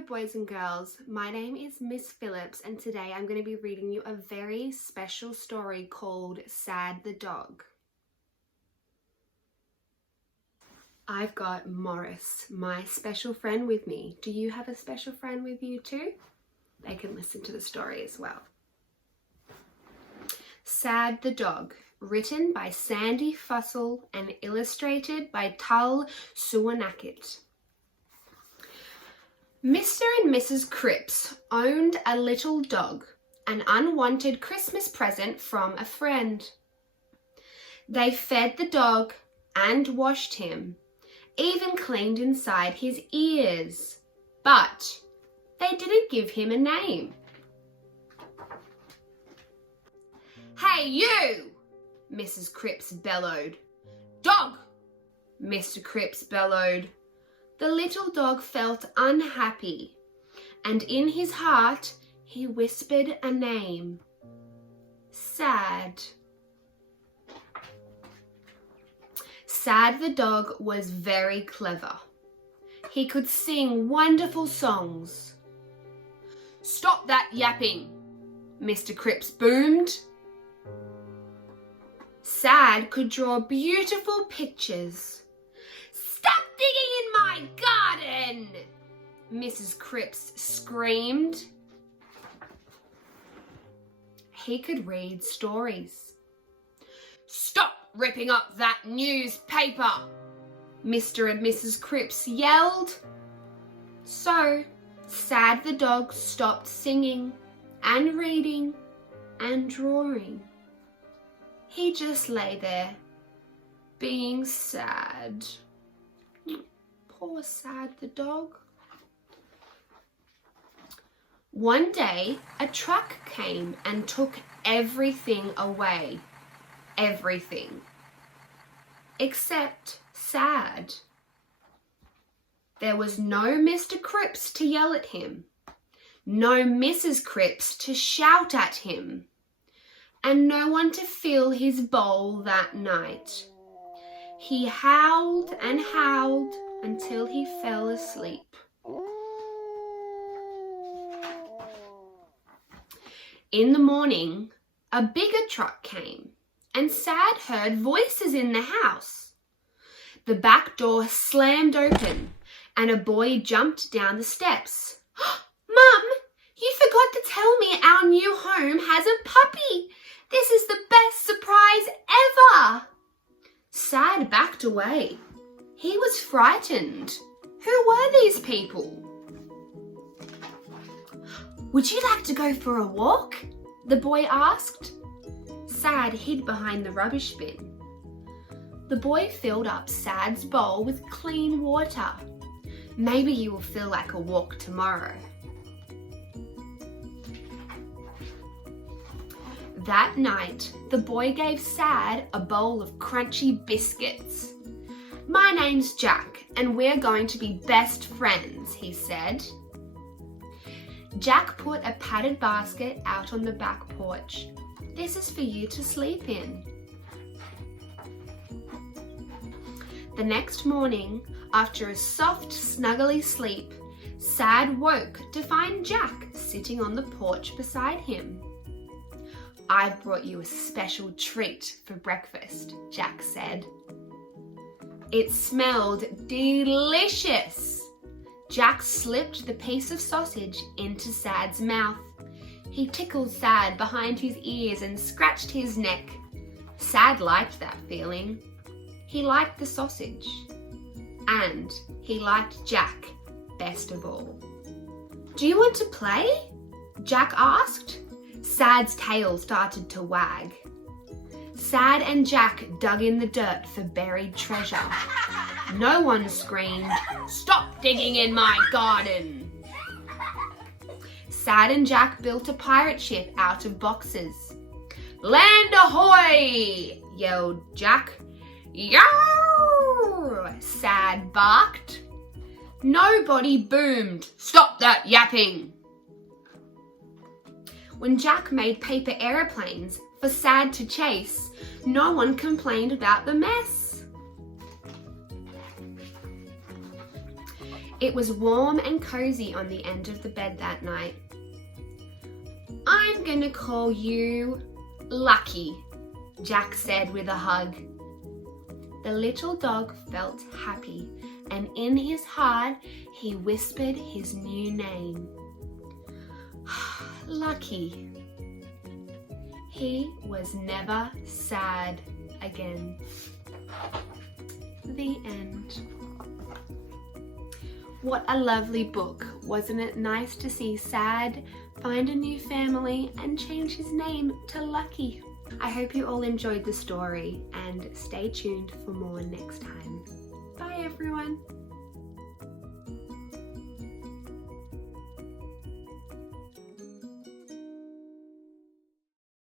Hello boys and girls, my name is Miss Phillips and today I'm going to be reading you a very special story called Sad the Dog. I've got Morris, my special friend, with me. Do you have a special friend with you too? They can listen to the story as well. Sad the Dog, written by Sandy Fussell and illustrated by Tal Suwanakit. Mr. and Mrs. Cripps owned a little dog, an unwanted Christmas present from a friend. They fed the dog and washed him, even cleaned inside his ears, but they didn't give him a name. "Hey you!" Mrs. Cripps bellowed. "Dog!" Mr. Cripps bellowed. The little dog felt unhappy, and in his heart he whispered a name. Sad. Sad the dog was very clever. He could sing wonderful songs. "Stop that yapping!" Mr. Cripps boomed. Sad could draw beautiful pictures. "Stop digging in my garden!" Mrs. Cripps screamed. He could read stories. "Stop ripping up that newspaper!" Mr. and Mrs. Cripps yelled. So, Sad the dog stopped singing and reading and drawing. He just lay there, being sad. Poor Sad the dog. One day, a truck came and took everything away. Everything. Except Sad. There was no Mr. Cripps to yell at him, no Mrs. Cripps to shout at him, and no one to fill his bowl that night. He howled and howled until he fell asleep. In the morning, a bigger truck came, and Sad heard voices in the house. The back door slammed open, and a boy jumped down the steps. "Mum, you forgot to tell me our new home has a puppy. This is the best surprise ever." Sad backed away. He was frightened. Who were these people? "Would you like to go for a walk?" the boy asked. Sad hid behind the rubbish bin. The boy filled up Sad's bowl with clean water. "Maybe you will feel like a walk tomorrow." That night, the boy gave Sad a bowl of crunchy biscuits. "My name's Jack, and we're going to be best friends," he said. Jack put a padded basket out on the back porch. "This is for you to sleep in." The next morning, after a soft, snuggly sleep, Sad woke to find Jack sitting on the porch beside him. "I've brought you a special treat for breakfast," Jack said. It smelled delicious. Jack slipped the piece of sausage into Sad's mouth. He tickled Sad behind his ears and scratched his neck. Sad liked that feeling. He liked the sausage. And he liked Jack best of all. "Do you want to play?" Jack asked. Sad's tail started to wag. Sad and Jack dug in the dirt for buried treasure. No one screamed, "Stop digging in my garden!" Sad and Jack built a pirate ship out of boxes. "Land ahoy!" yelled Jack. "Yow!" Sad barked. Nobody boomed, "Stop that yapping!" When Jack made paper aeroplanes for Sad to chase, no one complained about the mess. It was warm and cozy on the end of the bed that night. "I'm gonna call you Lucky," Jack said with a hug. The little dog felt happy, and in his heart he whispered his new name. Lucky. He was never sad again. The end. What a lovely book. Wasn't it nice to see Sad find a new family and change his name to Lucky? I hope you all enjoyed the story and stay tuned for more next time. Bye everyone.